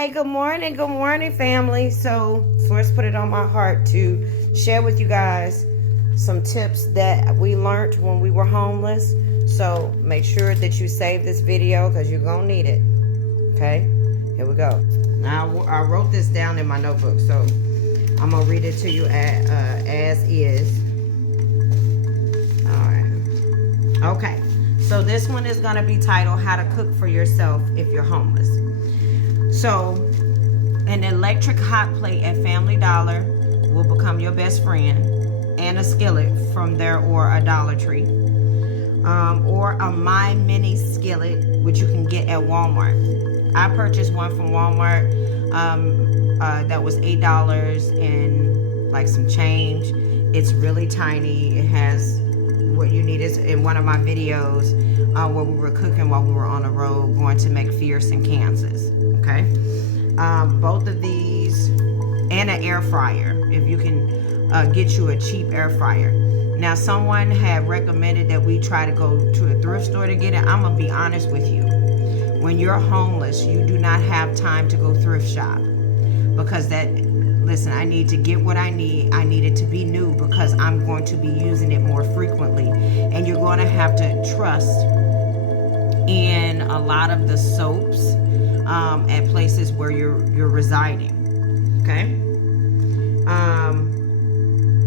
Hey, good morning, family. So, Source put it on my heart to share with you guys some tips that we learned when we were homeless. So, make sure that you save this video because you're going to need it. Okay, here we go. Now, I wrote this down in my notebook, so I'm going to read it to you as is. All right. Okay, so this one is going to be titled How to Cook for Yourself If You're Homeless. So, an electric hot plate at Family Dollar will become your best friend, and a skillet from there or a Dollar Tree, or a My Mini skillet, which you can get at Walmart. I purchased one from Walmart that was $8 and like some change. It's really tiny. It has what you need. Is in one of my videos where we were cooking while we were on the road going to McPherson, Kansas. Okay, both of these, and an air fryer if you can get you a cheap air fryer. Now, someone had recommended that we try to go to a thrift store to get it. I'm gonna be honest with you. When you're homeless, you do not have time to go thrift shop, because listen, I need to get what I need. I need it to be new because I'm going to be using it more frequently. And you're going to have to trust in a lot of the soaps at places where you're residing. Okay?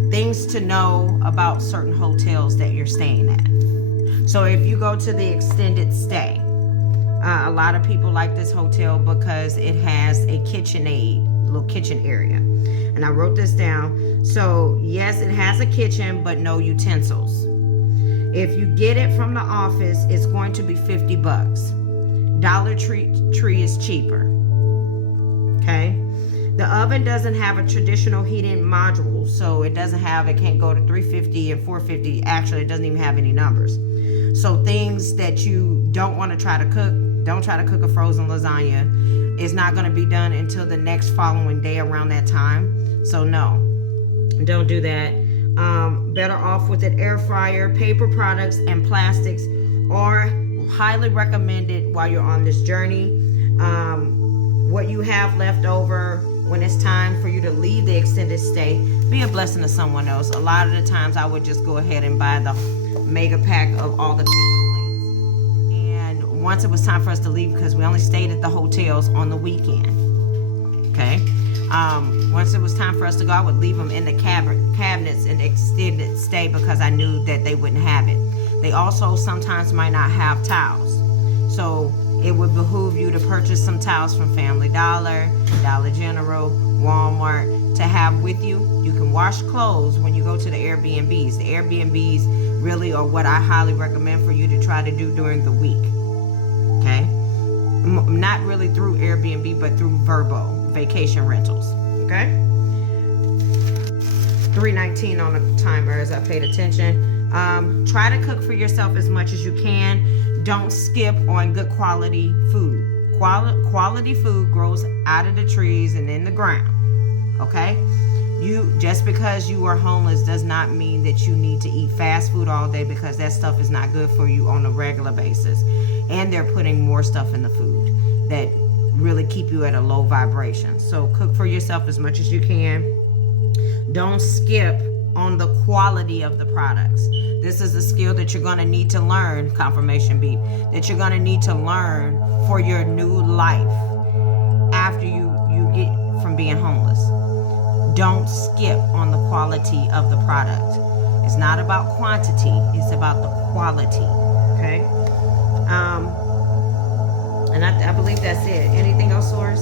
Things to know about certain hotels that you're staying at. So if you go to the extended stay, a lot of people like this hotel because it has a KitchenAid, little kitchen area. And I wrote this down. So yes, it has a kitchen, but no utensils. If you get it from the office, it's going to be $50. Dollar Tree is cheaper. Okay. The oven doesn't have a traditional heating module, so it can't go to 350 and 450. Actually, it doesn't even have any numbers. So things that you don't want to try to cook, don't try to cook a frozen lasagna. It's not going to be done until the next following day around that time. So no, don't do that. Better off with an air fryer. Paper products and plastics are highly recommended while you're on this journey. What you have left over when it's time for you to leave the extended stay, be a blessing to someone else. A lot of the times I would just go ahead and buy the mega pack of all the plates. And once it was time for us to leave, because we only stayed at the hotels on the weekend. Okay. Once it was time for us to go, I would leave them in the cabinets in the extended stay because I knew that they wouldn't have it. They also sometimes might not have towels. So it would behoove you to purchase some towels from Family Dollar, Dollar General, Walmart to have with you. You can wash clothes when you go to the Airbnbs. The Airbnbs really are what I highly recommend for you to try to do during the week. Okay? Not really through Airbnb, but through Vrbo, vacation rentals. Okay? 3:19 on the timer as I paid attention. Try to cook for yourself as much as you can. Don't skip on good quality food. Quality food grows out of the trees and in the ground. Okay? Just because you are homeless does not mean that you need to eat fast food all day, because that stuff is not good for you on a regular basis. And they're putting more stuff in the food that really keep you at a low vibration. So cook for yourself as much as you can. Don't skip on the quality of the products. This is a skill that you're going to need to learn, confirmation beep, that you're going to need to learn for your new life after you get from being homeless. Don't skip on the quality of the product. It's not about quantity, it's about the quality. Okay? And I believe that's it. Anything else, Source?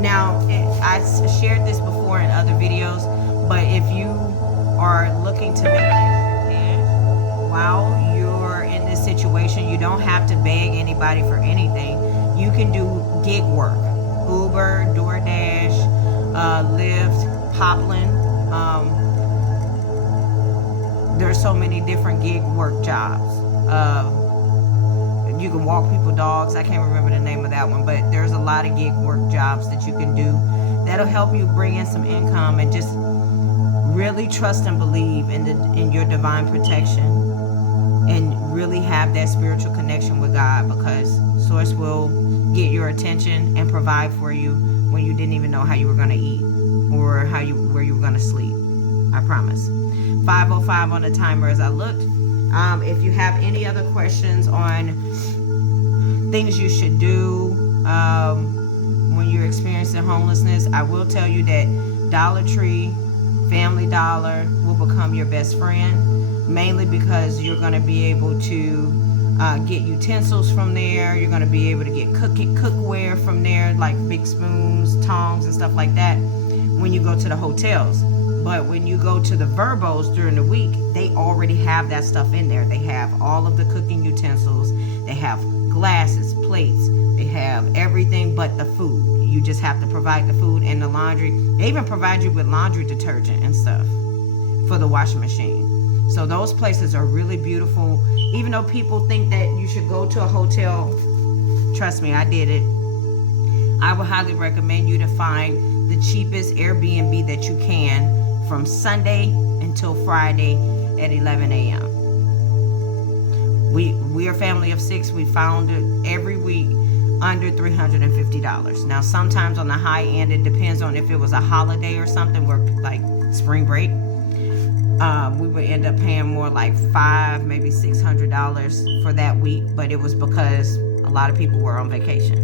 Now, I shared this before in other videos, but if you are looking to make cash while you're in this situation, you don't have to beg anybody for anything. You can do gig work. Uber, DoorDash, Lyft, Hoplin. There's so many different gig work jobs. You can walk people dogs. I can't remember the name of that one, but there's a lot of gig work jobs that you can do that'll help you bring in some income, and just really trust and believe in your divine protection, and really have that spiritual connection with God, because Source will get your attention and provide for you when you didn't even know how you were going to eat or where you were going to sleep. I promise. 5:05 on the timer as I looked. If you have any other questions on things you should do when you're experiencing homelessness, I will tell you that Dollar Tree, Family Dollar will become your best friend, mainly because you're going to be able to get utensils from there. You're going to be able to get cookware from there, like big spoons, tongs, and stuff like that when you go to the hotels. But when you go to the Verbos during the week, they already have that stuff in there. They have all of the cooking utensils. They have glasses, plates. They have everything but the food. You just have to provide the food and the laundry. They even provide you with laundry detergent and stuff for the washing machine. So those places are really beautiful. Even though people think that you should go to a hotel, trust me, I did it. I would highly recommend you to find the cheapest Airbnb that you can from Sunday until Friday at 11 a.m. We are a family of 6. We found it every week under $350. Now, sometimes on the high end, it depends on if it was a holiday or something, where like spring break. We would end up paying more like $500, maybe $600 for that week, but it was because a lot of people were on vacation.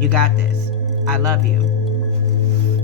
You got this. I love you.